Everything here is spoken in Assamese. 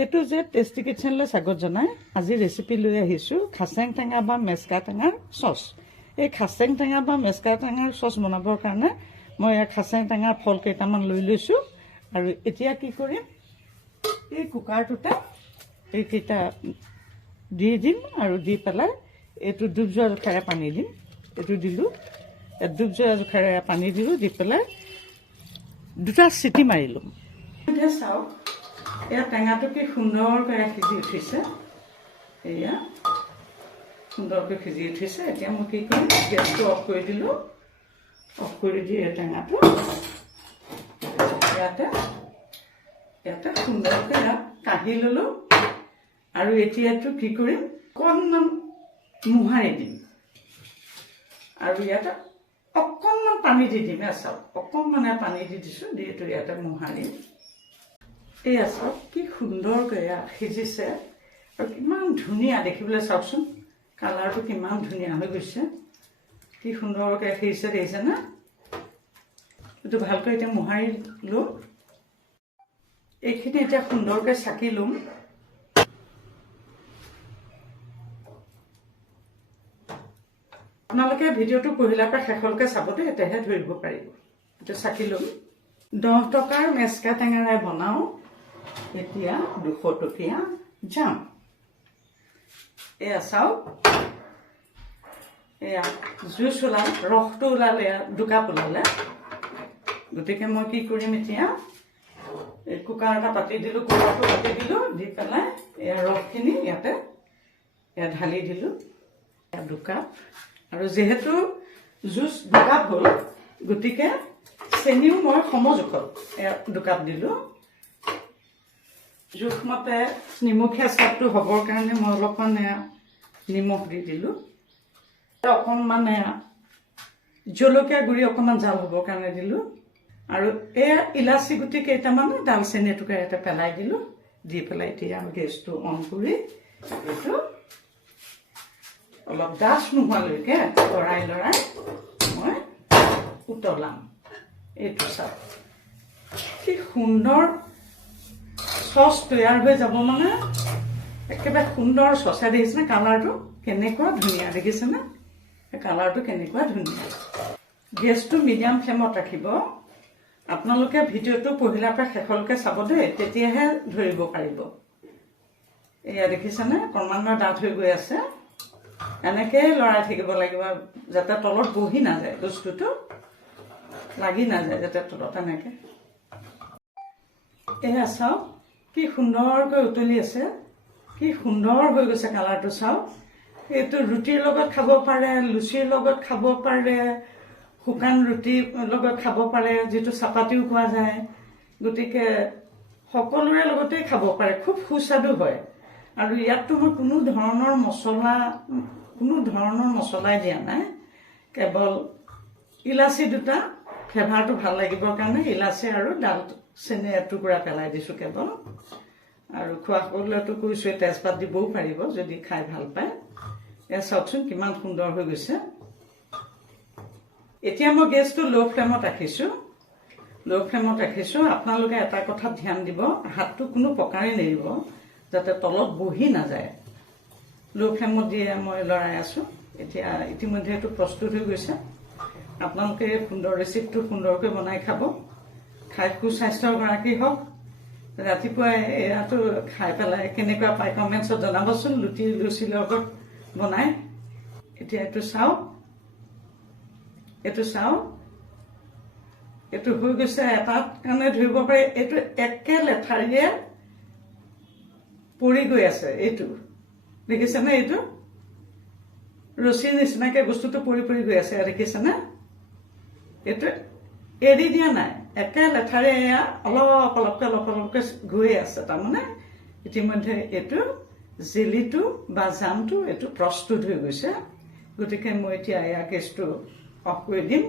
এইটো যে টেষ্টি কিটচেনলৈ স্বাগত জনাই আজি ৰেচিপি লৈ আহিছোঁ খাচেং টেঙা বা মেচকা টেঙাৰ চচ। এই খাচেং টেঙা বা মেচকা টেঙাৰ চচ বনাবৰ কাৰণে মই খাচেং টেঙাৰ ফল কেইটামান লৈ লৈছোঁ আৰু এতিয়া কি কৰিম, এই কুকাৰটোতে এইকেইটা দি দিম আৰু দি পেলাই এইটো ডুব যোৱা জোখাৰে পানী দিম। এইটো দিলোঁ, ডুব যোৱা জোখাৰে পানী দিলোঁ, দি পেলাই দুটা চিটি মাৰি ল'ম। এতিয়া চাওক, এয়া টেঙাটো কি সুন্দৰকৈ সিজি উঠিছে, এয়া সুন্দৰকৈ সিজি উঠিছে। এতিয়া মই কি কৰিম, গেছটো অফ কৰি দিলোঁ। অফ কৰি দি এই টেঙাটো ইয়াতে সুন্দৰকৈ ইয়াত কাঢ়ি ল'লোঁ আৰু এতিয়াতো কি কৰিম, অকণমান মোহাৰি দিম আৰু ইয়াতে অকণমান পানী দি দিম। চাওক, অকণমান পানী দি দিছোঁ, দি এইটো ইয়াতে মোহাৰিম। এয়া চাওক কি সুন্দৰকৈ সিজিছে আৰু কিমান ধুনীয়া দেখিবলৈ। চাওকচোন কালাৰটো কিমান ধুনীয়া হৈ গৈছে, কি সুন্দৰকৈ সিজিছে, দেখিছেনে? এইটো ভালকৈ এতিয়া মোহাৰি ল'ম। এইখিনি এতিয়া সুন্দৰকৈ চাকি ল'ম। আপোনালোকে ভিডিঅ'টো পহিলাৰ পৰা শেষলৈকে চাব দেই, তেতিয়াহে ধৰিব পাৰিব। এইটো চাকি ল'ম। 10 টকাৰ মেচকা টেঙাৰে বনাওঁ এতিয়া 200 টকীয়া জাম। এয়া চাওক, এয়া জুইচ ওলাল, ৰসটো ওলালে, 2 কাপ ওলালে। গতিকে মই কি কৰিম, এতিয়া এই কুকাৰ এটা পাতি দিলোঁ, কুকাৰটো পাতি দিলোঁ, দি পেলাই এয়া ৰসখিনি ইয়াতে ঢালি দিলোঁ। 2 কাপ, আৰু যিহেতু জুইচ 2 কাপ হ'ল, গতিকে চেনিও মই সমজোখত 2 কাপ দিলোঁ। জোখমতে নিমখীয়া চাপটো হ'বৰ কাৰণে মই অলপমান নিমখ দি দিলোঁ। অকণমান জলকীয়া গুড়ি অকণমান জাল হ'বৰ কাৰণে দিলোঁ আৰু এয়া ইলাচি গুটি কেইটামান, ডালচেনি এটুকুৰা ইয়াতে পেলাই দিলোঁ। দি পেলাই এতিয়া গেছটো অন কৰি এইটো অলপ ডাঠ নোহোৱালৈকে লৰাই মই উতলাম। এইটো চাওক কি সুন্দৰ চচ তৈয়াৰ হৈ যাব, মানে একেবাৰে সুন্দৰ চচে। দেখিছেনে কালাৰটো কেনেকুৱা ধুনীয়া, দেখিছেনে কালাৰটো কেনেকুৱা ধুনীয়া। গেছটো মিডিয়াম ফ্লেমত ৰাখিব। আপোনালোকে ভিডিঅ'টো পহিলাৰ পৰা শেষলৈকে চাব দেই, তেতিয়াহে ধৰিব পাৰিব। এয়া দেখিছেনে ক্ৰমান্বয়ে ডাঠ হৈ গৈ আছে। এনেকেই লৰাই থাকিব লাগিব যাতে তলত বহি নাযায়, বস্তুটো লাগি নাযায় যাতে তলত। এনেকৈ এয়া চাওক কি সুন্দৰকৈ উতলি আছে, কি সুন্দৰ হৈ গৈছে কালাৰটো। চাওক, এইটো ৰুটিৰ লগত খাব পাৰে, লুচিৰ লগত খাব পাৰে, শুকান ৰুটিৰ লগত খাব পাৰে, যিটো চাপাতিও খোৱা যায়। গতিকে সকলোৰে লগতেই খাব পাৰে, খুব সুস্বাদু হয়। আৰু ইয়াততো মই কোনো ধৰণৰ মছলাই দিয়া নাই, কেৱল ইলাচি 2টা ফ্লেভাৰটো ভাল লাগিবৰ কাৰণে ইলাচি আৰু ডালচেনি এটুকুৰা পেলাই দিছোঁ কেৱল। আৰু খোৱাসকলেতো কৈছোঁ তেজপাত দিবও পাৰিব যদি খাই ভাল পায়। এয়া চাওকচোন কিমান সুন্দৰ হৈ গৈছে। এতিয়া মই গেছটো ল' ফ্লেমত ৰাখিছোঁ। আপোনালোকে এটা কথাত ধ্যান দিব, হাতটো কোনো প্ৰকাৰে নেৰিব যাতে তলত বহি নাযায়। ল' ফ্লেমত দিয়ে মই লৰাই আছোঁ। এতিয়া ইতিমধ্যে এইটো প্ৰস্তুত হৈ গৈছে। আপোনালোকে এই সুন্দৰ ৰেচিপিটো সুন্দৰকৈ বনাই খাব, খাই সুস্বাস্থ্যৰ গৰাকী হওক। ৰাতিপুৱাই এয়াটো খাই পেলাই কেনেকুৱা পায় কমেণ্টছত জনাবচোন, লুচিৰ লগত বনাই। এতিয়া এইটো চাওক, এইটো হৈ গৈছে। এটাত কাৰণে ধৰিব পাৰি, এইটো একে লেঠাৰিয়ে পৰি গৈ আছে। এইটো দেখিছেনে, এইটো ৰছীৰ নিচিনাকৈ বস্তুটো পৰি গৈ আছে, দেখিছেনে? এইটো এৰি দিয়া নাই, একে লেঠাৰে এয়া অলপকৈ গৈ আছে। তাৰমানে ইতিমধ্যে এইটো জেলিটো বা জামটো এইটো প্ৰস্তুত হৈ গৈছে। গতিকে মই এতিয়া এয়া গেছটো অফ কৰি দিম।